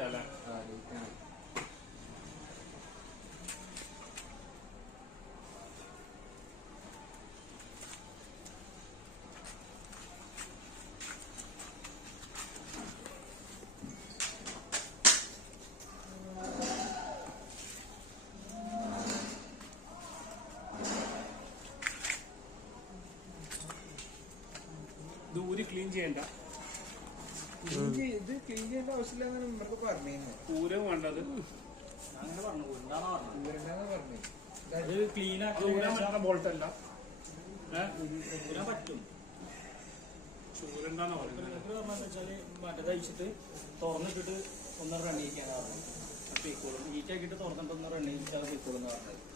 ലൈറ്റാല്ലേ? ദൂരി clean ചെയ്യണ്ട, ഇത് clean ചെയ്യേണ്ട ആവശ്യമില്ല നമുക്ക് പറഞ്ഞു. പൂരം വേണ്ടത് അങ്ങനെ പറഞ്ഞു പറഞ്ഞു അത് ക്ലീൻ ആക്കി ബോൾട്ടല്ല പറ്റും. ചൂരെന്താന്ന് പറയുന്നത് പറഞ്ഞാന്ന് വെച്ചാല് മറ്റേത് അയച്ചിട്ട് തുറന്നിട്ടിട്ട് ഒന്ന് റണ്ണിക്കാൻ പറഞ്ഞു. പൊയ്ക്കോളും. ഹീറ്റാക്കിയിട്ട് തുറന്നിട്ട് ഒന്ന് റണ്ണിച്ചാൽ പൊയ്ക്കോളും എന്ന് പറഞ്ഞത്.